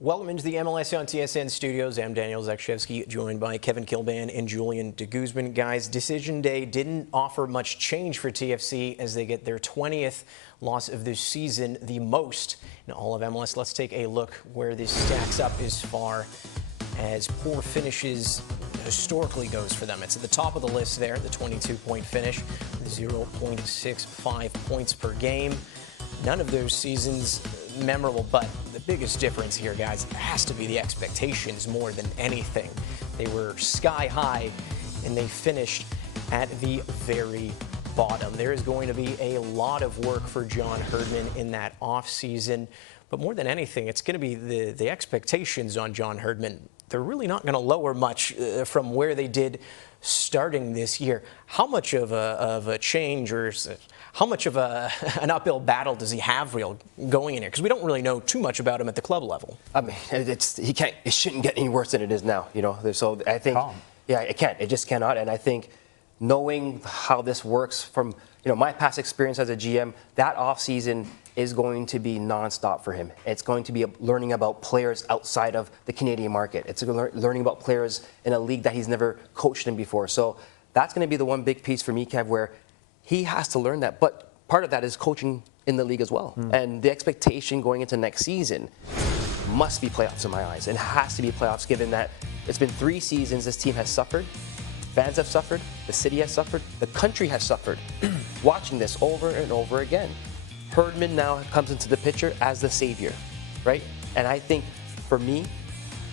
Welcome into the MLS on TSN studios. I'm Daniel Zakrzewski, joined by Kevin Kilbane and Julian Guzman. Guys, decision day didn't offer much change for TFC as they get their 20th loss of this season, the most in all of MLS. Let's take a look where this stacks up as far as poor finishes historically goes for them. It's at the top of the list there, the 22-point finish, 0.65 points per game. None of those seasons memorable, but the biggest difference here, guys, has to be the expectations more than anything. They were sky high, and they finished at the very bottom. There is going to be a lot of work for John Herdman in that offseason, but more than anything, it's going to be the expectations on John Herdman. They're really not going to lower much from where they did starting this year. How much of a change, or how much of an uphill battle does he have going in here? Because we don't really know too much about him at the club level. I mean, it shouldn't get any worse than it is now, you know. So I think, yeah, it can't. It just cannot. And I think knowing how this works from, my past experience as a GM, that offseason is going to be nonstop for him. It's going to be learning about players outside of the Canadian market. It's learning about players in a league that he's never coached in before. So that's going to be the one big piece for me, Kev, where he has to learn that. But part of that is coaching in the league as well. And the expectation going into next season must be playoffs in my eyes. It has to be playoffs, given that it's been 3 seasons this team has suffered. Fans have suffered. The city has suffered. The country has suffered. Watching this over and over again. Herdman now comes into the picture as the savior, right? And I think, for me,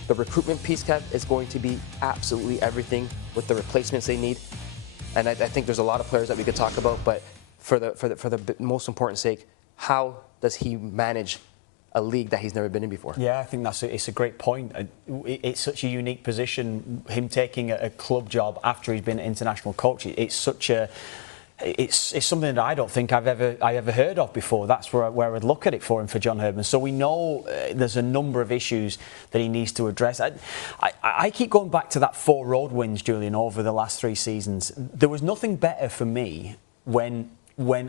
the recruitment piece, Kev, is going to be absolutely everything with the replacements they need. And I think there's a lot of players that we could talk about, but for the most important sake, how does he manage a league that he's never been in before? Yeah, I think it's a great point. It's such a unique position, him taking a club job after he's been an international coach. It's something that I don't think I ever heard of before. That's where I'd look at it for him, for John Herdman. So we know there's a number of issues that he needs to address. I keep going back to that 4 road wins, Julian, over the last 3 seasons. There was nothing better for me when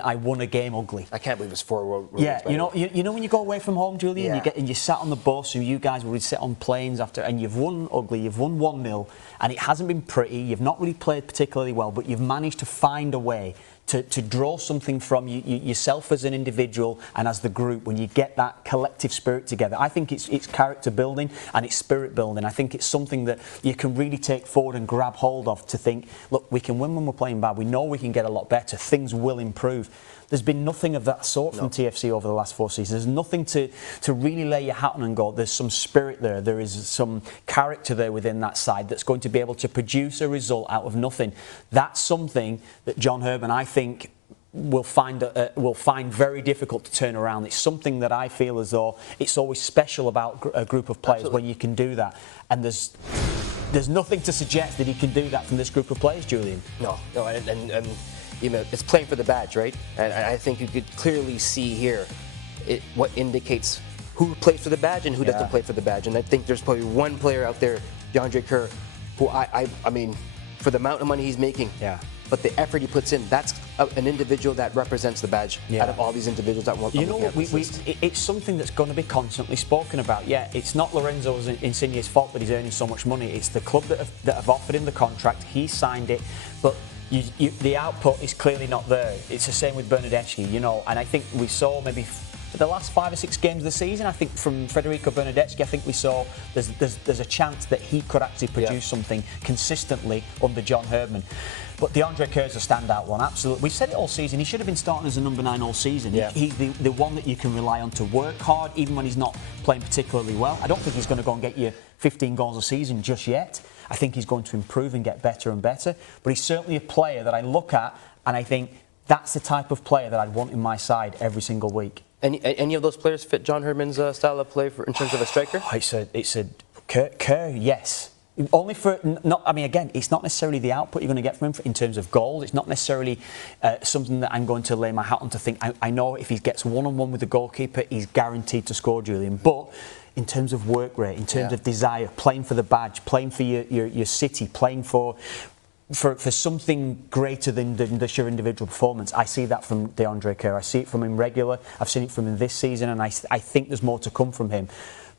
I won a game ugly. I can't believe it's 4 road wins. Yeah, you know when you go away from home, Julian, and you sat on the bus, and you guys would sit on planes after, and you've won ugly, you've won 1-0, and it hasn't been pretty. You've not really played particularly well, but you've managed to find a way to draw something from yourself as an individual and as the group when you get that collective spirit together. I think it's character building and it's spirit building. I think it's something that you can really take forward and grab hold of to think, look, we can win when we're playing bad. We know we can get a lot better. Things will improve. There's been nothing of that sort from TFC over the last 4 seasons. There's nothing to really lay your hat on and go, there's some spirit there. There is some character there within that side that's going to be able to produce a result out of nothing. That's something that John Herdman, I think, will find very difficult to turn around. It's something that I feel as though it's always special about a group of players when you can do that. And there's nothing to suggest that he can do that from this group of players, Julian. No, and it's playing for the badge, right? And I think you could clearly see here what indicates who plays for the badge and who doesn't play for the badge. And I think there's probably one player out there, DeAndre Kerr, who I mean, for the amount of money he's making, but the effort he puts in, that's an individual that represents the badge out of all these individuals that want. It's something that's going to be constantly spoken about. Yeah, it's not Lorenzo Insigne's fault that he's earning so much money. It's the club that have offered him the contract. He signed it, but the output is clearly not there. It's the same with Bernardeschi, and I think we saw maybe for the last 5 or 6 games of the season, I think from Federico Bernardeschi, I think we saw there's a chance that he could actually produce something consistently under John Herdman. But DeAndre Kerr's a standout one, absolutely. We've said it all season. He should have been starting as a number 9 all season. Yeah. He's the one that you can rely on to work hard, even when he's not playing particularly well. I don't think he's going to go and get you 15 goals a season just yet. I think he's going to improve and get better and better. But he's certainly a player that I look at and I think that's the type of player that I'd want in my side every single week. Any of those players fit John Herdman's style of play in terms of a striker? It's a Kerr, yes. Only for again, it's not necessarily the output you're going to get from him in terms of goals. It's not necessarily something that I'm going to lay my hat on to think. I know if he gets one-on-one with the goalkeeper, he's guaranteed to score, Julian. But in terms of work rate, in terms of desire, playing for the badge, playing for your city, playing for something greater than just your individual performance. I see that from DeAndre Kerr. I see it from him regular. I've seen it from him this season, and I think there's more to come from him.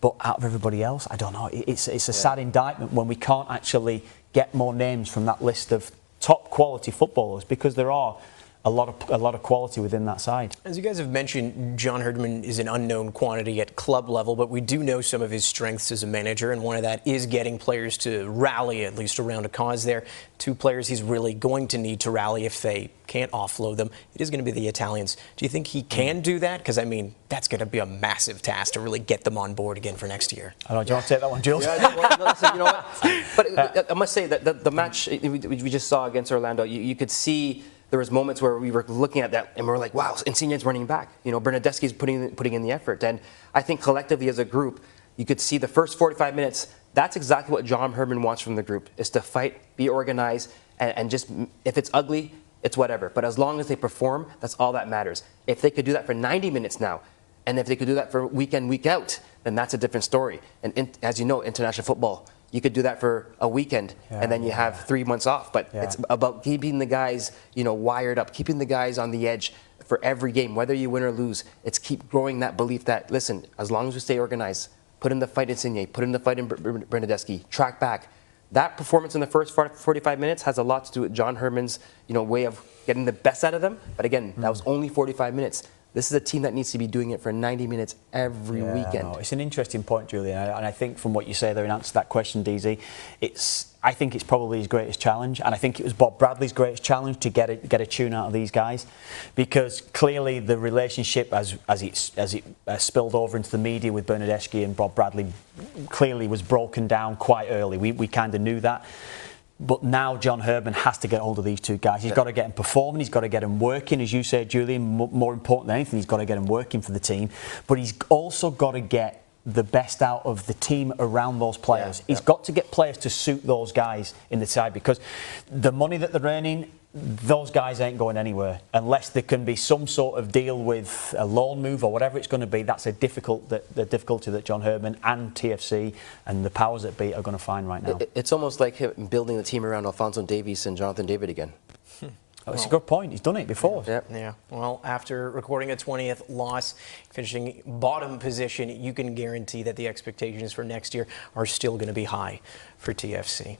But out of everybody else, I don't know. It's a sad indictment when we can't actually get more names from that list of top quality footballers, because there are a lot of quality within that side. As you guys have mentioned, John Herdman is an unknown quantity at club level, but we do know some of his strengths as a manager, and one of that is getting players to rally, at least around a cause there. 2 players he's really going to need to rally if they can't offload them. It is going to be the Italians. Do you think he can do that? Because, I mean, that's going to be a massive task to really get them on board again for next year. I don't know, do you want to take that one, Jules? Listen, you know what? But I must say that the match we just saw against Orlando, you could see there was moments where we were looking at that and we were like, wow, Insigne's running back. You know, Bernardeschi's putting in the effort. And I think collectively as a group, you could see the first 45 minutes, that's exactly what John Herdman wants from the group, is to fight, be organized, and just, if it's ugly, it's whatever. But as long as they perform, that's all that matters. If they could do that for 90 minutes now, and if they could do that for week in, week out, then that's a different story. And as you know, international football, you could do that for a weekend, and then you have 3 months off. But it's about keeping the guys, you know, wired up, keeping the guys on the edge for every game, whether you win or lose. It's keep growing that belief that, listen, as long as we stay organized, put in the fight in Insigne, put in the fight in Bernardeschi, track back. That performance in the first 45 minutes has a lot to do with John Herdman's, you know, way of getting the best out of them. But again, that was only 45 minutes. This is a team that needs to be doing it for 90 minutes every weekend. No, it's an interesting point, Julian, and I think from what you say there in answer to that question, DZ, I think it's probably his greatest challenge, and I think it was Bob Bradley's greatest challenge to get a tune out of these guys, because clearly the relationship as it spilled over into the media with Bernardeschi and Bob Bradley clearly was broken down quite early. We kind of knew that. But now John Herdman has to get hold of these 2 guys. He's got to get them performing. He's got to get them working, as you said, Julian. More important than anything, he's got to get them working for the team. But he's also got to get the best out of the team around those players. He's got to get players to suit those guys in the side, because the money that they're earning, those guys ain't going anywhere unless there can be some sort of deal with a loan move or whatever it's going to be. That's the difficulty that John Herdman and TFC and the powers that be are going to find right now. It's almost like him building the team around Alphonso Davies and Jonathan David again. It's a good point. He's done it before. Yeah. Well, after recording a 20th loss, finishing bottom position, you can guarantee that the expectations for next year are still going to be high for TFC.